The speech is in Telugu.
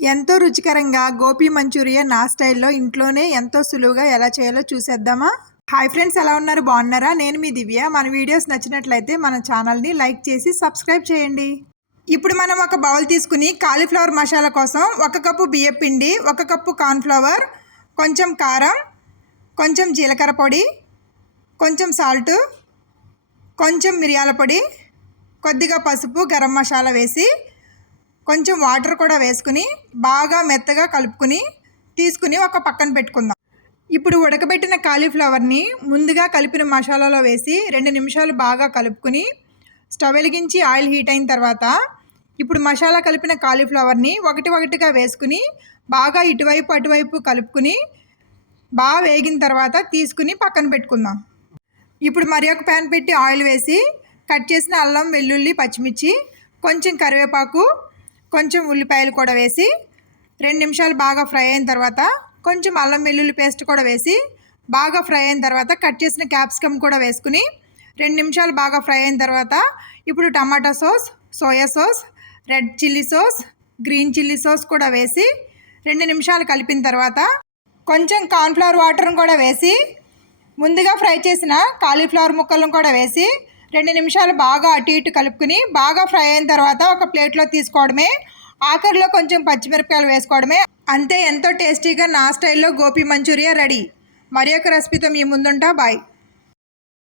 ఎంతో రుచికరంగా గోబీ మంచూరియా నా స్టైల్లో ఇంట్లోనే ఎంతో సులువుగా ఎలా చేయాలో చూసేద్దామా. హాయ్ ఫ్రెండ్స్, ఎలా ఉన్నారు? బాగున్నారా? నేను మీ దివ్య. మన వీడియోస్ నచ్చినట్లయితే మన ఛానల్ని లైక్ చేసి సబ్స్క్రైబ్ చేయండి. ఇప్పుడు మనం ఒక బౌల్ తీసుకుని కాలీఫ్లవర్ మసాలా కోసం 1 కప్పు బియ్యం పిండి, 1 కప్పు కార్న్ఫ్లవర్, కొంచెం కారం, కొంచెం జీలకర్ర పొడి, కొంచెం సాల్ట్, కొంచెం మిరియాల పొడి, కొద్దిగా పసుపు, గరం మసాలా వేసి కొంచెం వాటర్ కూడా వేసుకుని బాగా మెత్తగా కలుపుకుని తీసుకుని ఒక పక్కన పెట్టుకుందాం. ఇప్పుడు ఉడకబెట్టిన కాలీఫ్లవర్ని ముందుగా కలిపిన మసాలాలో వేసి 2 నిమిషాలు బాగా కలుపుకుని స్టవ్ వెలిగించి ఆయిల్ హీట్ అయిన తర్వాత ఇప్పుడు మసాలా కలిపిన కాలీఫ్లవర్ని ఒకటిగా వేసుకుని బాగా ఇటువైపు అటువైపు కలుపుకుని బాగా వేగిన తర్వాత తీసుకుని పక్కన పెట్టుకుందాం. ఇప్పుడు మరి ఒక ప్యాన్ పెట్టి ఆయిల్ వేసి కట్ చేసిన అల్లం, వెల్లుల్లి, పచ్చిమిర్చి, కొంచెం కరివేపాకు, కొంచెం ఉల్లిపాయలు కూడా వేసి 2 నిమిషాలు బాగా ఫ్రై అయిన తర్వాత కొంచెం అల్లం వెల్లుల్లి పేస్ట్ కూడా వేసి బాగా ఫ్రై అయిన తర్వాత కట్ చేసిన క్యాప్సికమ్ కూడా వేసుకుని 2 నిమిషాలు బాగా ఫ్రై అయిన తర్వాత ఇప్పుడు టమాటా sauce, soya sauce, red chilli sauce, green chilli sauce కూడా వేసి 2 నిమిషాలు కలిపిన తర్వాత కొంచెం కార్న్ఫ్లవర్ వాటర్ని కూడా వేసి ముందుగా ఫ్రై చేసిన కాలీఫ్లవర్ ముక్కలను కూడా వేసి 2 నిమిషాలు బాగా అటు ఇటు కలుపుకుని బాగా ఫ్రై అయిన తర్వాత ఒక ప్లేట్లో తీసుకోవడమే. ఆఖరిలో కొంచెం పచ్చిమిరపకాయలు వేసుకోవడమే. అంతే, ఎంతో టేస్టీగా నా స్టైల్లో గోబీ మంచూరియా రెడీ. మరి ఒక రెసిపీతో మీ ముందుంటా. బాయ్.